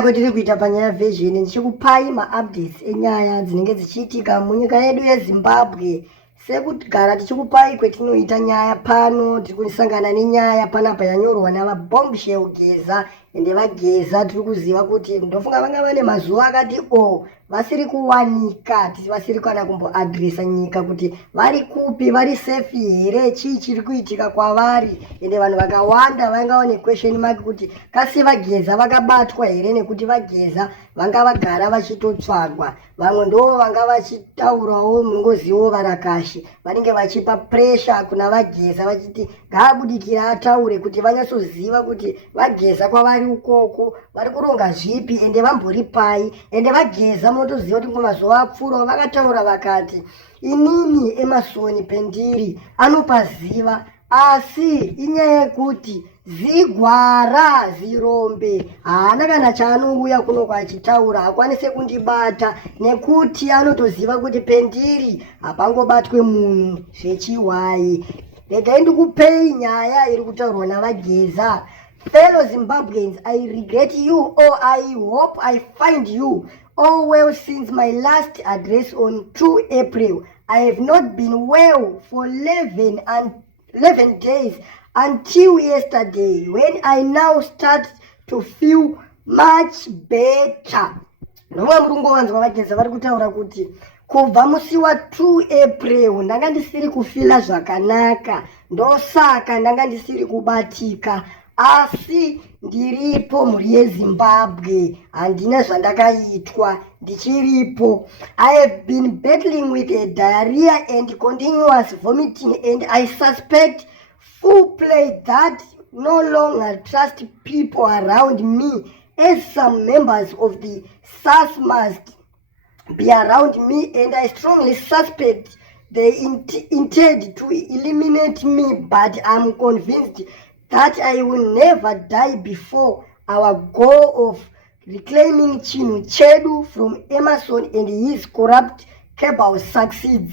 Kwetiri kuita panyaya vision ndichikupai ma-updates enyaya dzinenge dzichiitika munyika yedu yeZimbabwe. Sekugara tichikupai kwetinoita nyaya pano, tiri kusangana nenyaya panapa yanyorwa navaBombshell Geza, ende vaGeza tiri kuziva kuti ndofunga vanga vane mazuva akati vasiri kuwanika, vasiri kana kumboadresa nyika kuti vari kupi, vari safe here, chii chiri kuitika kwavari. Ende vanhu vakawanda vanga vane question mark kuti kasi vaGeza vakabatwa here, nekuti vaGeza vanga vagara vachitotsvagwa. Vamwe ndo vanga vachitaurawo munongozivo varakashi vanenge vachipa pressure kuna vaGeza vachiti ngaabudikira ataure kuti vanyatsoziva kuti vaGeza kwavari ukoko vari kuronga zvipi ende vambori pai. Ende vaGeza munotoziva kuti mumazuva apfuura vakataura vakati inini Emerson Pendiri anopaziva, asi inyaya yekuti zigwara zirombe haana kana chaanouya kuno achitaura hakwanise kundibata, nekuti anotoziva kuti Pendiri hapangobatwe munhu zvechiwai. Regai ndikupei nyaya iri kutaurwa navaGeza. Fellow Zimbabweans, I regret you, or I hope I find you all well since my last address on 2 April. I have not been well for 11 days until yesterday, when I now start to feel much better. Nova murungu wanzwa vaGeza vari kutaura kuti kubva musi wa 2 April ndanga ndisiri kufila zvakanaka, ndosaka ndanga ndisiri kubatika, asi ndiripo mhuri yeZimbabwe, handina zvandakaitwa, ndichiripo. I have been battling with a diarrhea and continuous vomiting, and I suspect full play that no longer trust people around me, as some members of the SAS must be around me, and I strongly suspect they intend to eliminate me, but I'm convinced that I will never die before our goal of reclaiming Chinhu Chedu from Emerson and his corrupt cabal succeeds.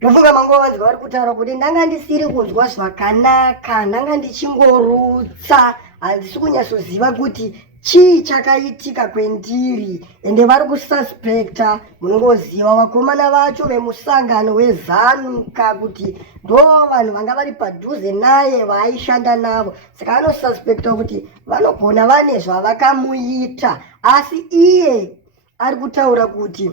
Ndofunga mangowanzwa vari kutaura kuti ndanga ndisiri kunzwa zvakanaka, ndanga ndichingorutsa, handisi kunyatsoziva kuti chii chakaitika kwendiri. Ende vari kususpekta, munongoziva vakomana vacho vemusangano weZANU-ka kuti ndo vanhu vanga vari padhuze naye vaaishanda navo, saka anosuspekta kuti vanogona vane zvavakamuita. Asi iye ari kutaura kuti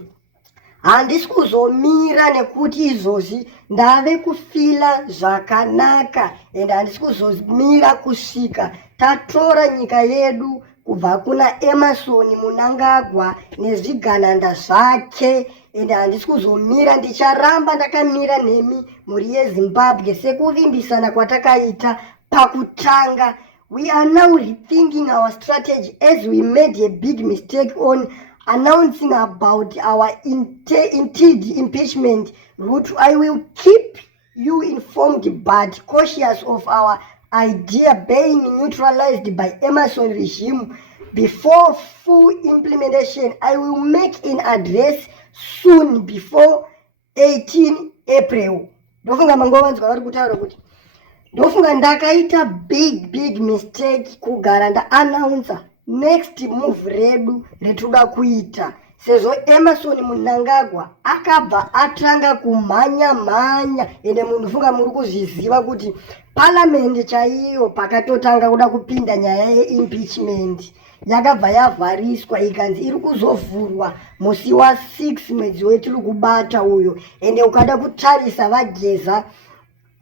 handisi kuzomira, nekuti izvozvi ndave kufila zvakanaka, ende handisi kuzomira kusvika tatora nyika yedu kubva kuna Emerson Mnangagwa nezvigananda zvake. Ende handisi kuzomira, ndicharamba ndakamira nemi mhuri yeZimbabwe sekuvimbisana kwatakaita pakutanga. We are now rethinking our strategy as we made a big mistake on announcing about our intended impeachment route. I will keep you informed but cautious of our idea being neutralized by Emerson regime before full implementation. I will make an address soon before 18 April. Ndofunga mangowanzwa vari kutaura kuti ndofunga ndakaita big mistake kugara ndaannouncer next move redu retuda kuita, sezvo Emerson Mnangagwa akabva atanga kumhanya. Ende munhu funga muri kuzviziva kuti parliament chaiyo pakatotanga kuda kupinda nyaya yeimpeachment yakabva yavhariswa ikanzi iri kuzovhurwa musi wa6 mwedzi wetiri kubata uyo. Ende ukada kutarisa vaGeza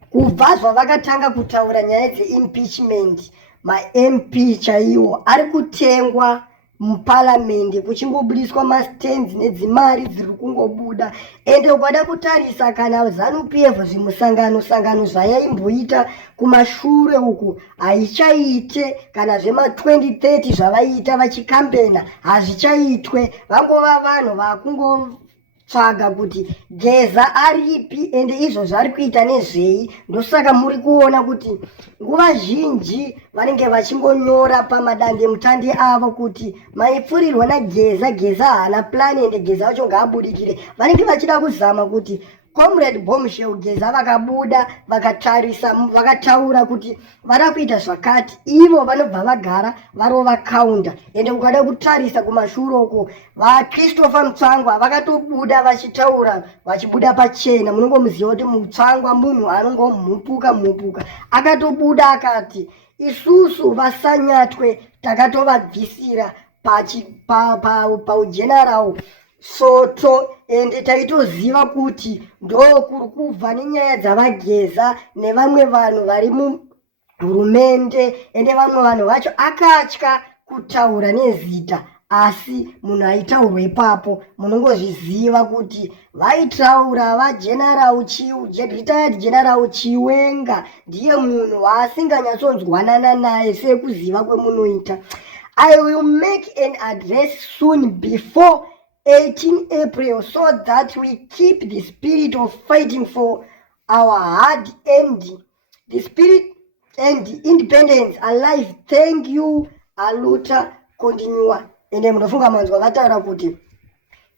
kubva zvavakatanga kutaura nyaya dzeimpeachment, ma-MP chaiwo ari kutengwa muparliament kuchingobudiswa mastands nedzimari dziri kungobuda. Ende ukada kutarisa kana ZANU-PF zvimusangano zvayaimboita kumashure uku haichaite, kana zvema2030 zvavaiita vachikambena hazvichaitwe, vangova vanhu vakungotsvaga kuti Geza aripi ende izvo zvari kuita nezvei. Ndosaka muri kuona kuti nguva zhinji vanenge vachingonyora pamadande mutande avo kuti maipfurirwa naGeza, Geza haana plan ende Geza vacho ngaabudikire. Vanenge vachida kuzama kuti Comrade Bombshell Geza vakabuda vakataura kuti varakuita zvakati, ivo vanobva vagara varova kaunda. Ende ukada kutarisa kumashure uko vaChristopher Mutsvangwa vakatobuda vachitaura, vachibuda pachena. Munongomuziva kuti Mutsvangwa munhu anongomhupuka, akatobuda akati isusu vasanyatwe takatovabvisira paugeneral Soto, ende taitoziva kuti ndokuri kubva nenyaya dzavageza nevamwe vanhu vari muhurumende, ende vamwe vanhu vacho akatya kutaura nezita. Asi munhu aitaurwa ipapo munongozviziva kuti vaitaura retired General Chiwenga ndiye munhu waasinganyatsonzwanana naye sekuziva kwemunoita. I will make an address soon before 18 April so that we keep the spirit of fighting for our hard and the spirit and independence alive. Thank you. Aluta continua. Ende munofunga manzwa vataura kuti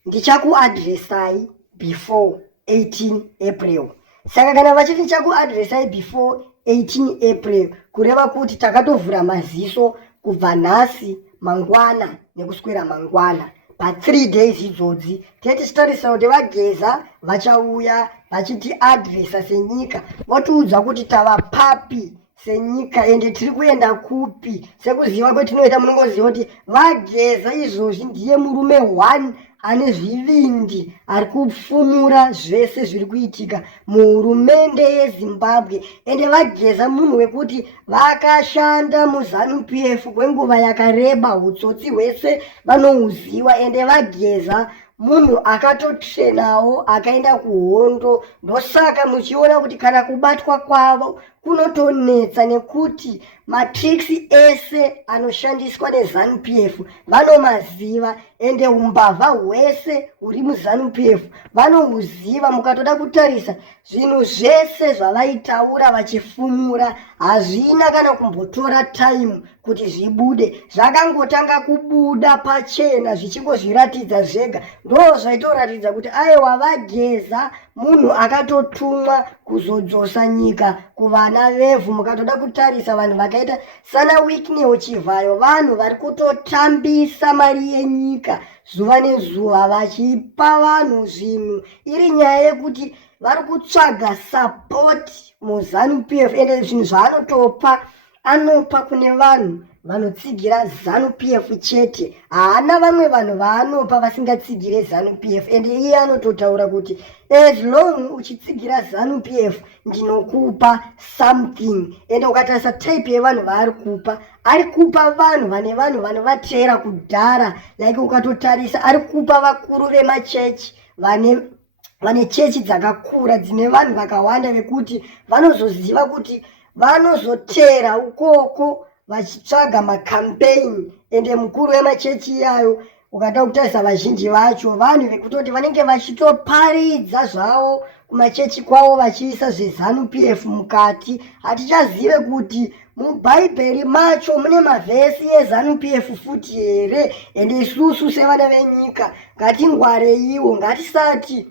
ndichakuadresai before 18 April. Saka kana vachiti chakuadresai before 18 April kureva kuti takatovhura maziso kubva nhasi mangwana nekuswera mangwana pa 3 days idzodzi. Tichitarisa kuti vageza vachauya vachiti adresa senyika, votiudza kuti tava papi senyika ende tiri kuenda kupi. Sekuziva kwetinoita munongoziva kuti vageza izvozvi ndiye murume 1 ane zvivindi ari kupfumura zvese zviri kuitika muhurumende yeZimbabwe. Ende vageza munhu wekuti vakashanda muZANU-PF kwenguva yakareba, hutsotsi hwese vanohuziva. Ende vageza munhu akatotrenawo akaenda kuhondo. Ndosaka muchiona kuti kana kubatwa kwavo kunotonetsa nekuti matricks ese anoshandiswa neZANU-PF vanomaziva, ende umbavha hwese huri muZANU-PF vanohuziva. Mukatoda kutarisa zvinhu zvese zvavaitaura vachifumura hazvina kana kumbotora time kuti zvibude, zvakangotanga kubuda pachena zvichingozviratidza zvega. Ndo zvaitoratidza kuti aiwa vageza munhu akatotumwa kuzodzosa nyika kuvana vevhu. Mukatoda kutarisa vanhu vakaita sana Whitney Chivhayo, vanhu vari kutotambisa mari yenyika zuva nezuva vachipa vanhu zvinhu, iri nyaya yekuti vari kutsvaga support muZANU-PF. Ende zvinhu zvaanotopa anopa kune vanhu vanotsigira ZANU-PF chete, haana vamwe vanhu vaanopa vasingatsigire ZANU-PF. Ende iye anototaura kuti as long uchitsigira ZANU-PF ndinokupa something. Ende ukatarisa type yevanhu vaari kupa, ari kupa vanhu vane vanhu vanovatera kudhara. Like ukatotarisa ari kupa vakuru vemachechi vane chechi dzakakura dzine vanhu vakawanda vekuti vanozoziva kuti vanozotera ukoko vachitsvaga makampeini. Ende mukuru wemachechi iyayo ukada kutarisa vazhinji vacho vanhu vekutoti vanenge vachitoparidza zvavo kumachechi kwavo vachiisa zveZANU-PF mukati. Hatichazive kuti mubhaibheri macho mune mavhesi eZANU-PF futi here. Ende isusu sevana venyika ngatingwareiwo, ngatisati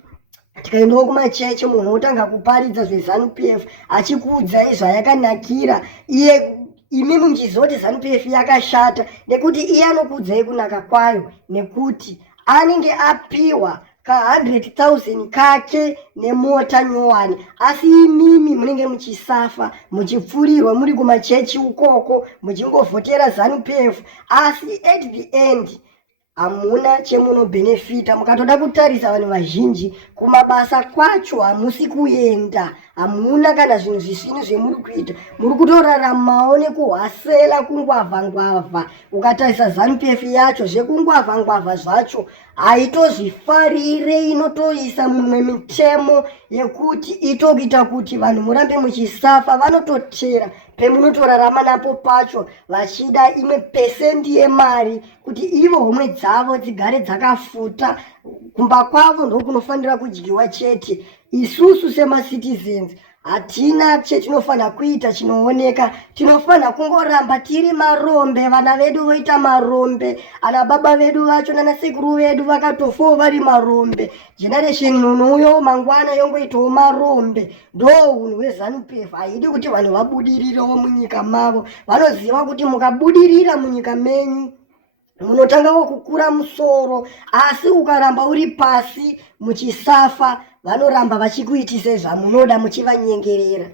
tikaendawo kumachechi munhu otanga kuparidza zveZANU-PF achikuudzai zvayakanakira imi munchizoti ZANU-PF yakashata, nekuti iye anokuudzai kunaka kwayo nekuti anenge apiwa ka100,000 kake nemota nyowani. Asi imimi munenge muchisafa muchipfurirwa muri kumachechi ukoko muchingovhotera ZANU-PF, asi at the end hamuna chemunobhenefita. Mukatoda kutarisa vanhu vazhinji kumabasa kwacho hamusi kuenda, hamuna kana zvinhu zvisvinu zvemuri kuita, muri kutoraramawo nekuhwasela kungwavha-ngwavha. Ukatarisa ZANU-PF yacho zvekungwavha-ngwavha zvacho haitozvifarire, inotoisa mumwe mitemo yekuti itokuita kuti vanhu murambe muchisafa. Vanototera pemunotorarama napo pacho vachida imwe pesendi yemari kuti ivo homwe dzavo dzigare dzakafuta. Kumba kwavo ndokunofanira kudyiwa chete. Isusu semacitizens hatina chetinofana kuita chinooneka. Tinofana kungoramba tiri marombe, vana vedu voita marombe, ana baba vedu vacho nana sekuru vedu vakatofawo vari marombe. Generation uyo mangwana yongoitawo marombe. Ndo unhu hweZANU-PF haidi kuti vanhu vabudirirewo munyika mavo. Vanoziva kuti mukabudirira munyika menyu munotangawo kukura musoro, asi ukaramba uri pasi muchisafa, vanoramba vachikuitise zvamunoda muchivanyengerera.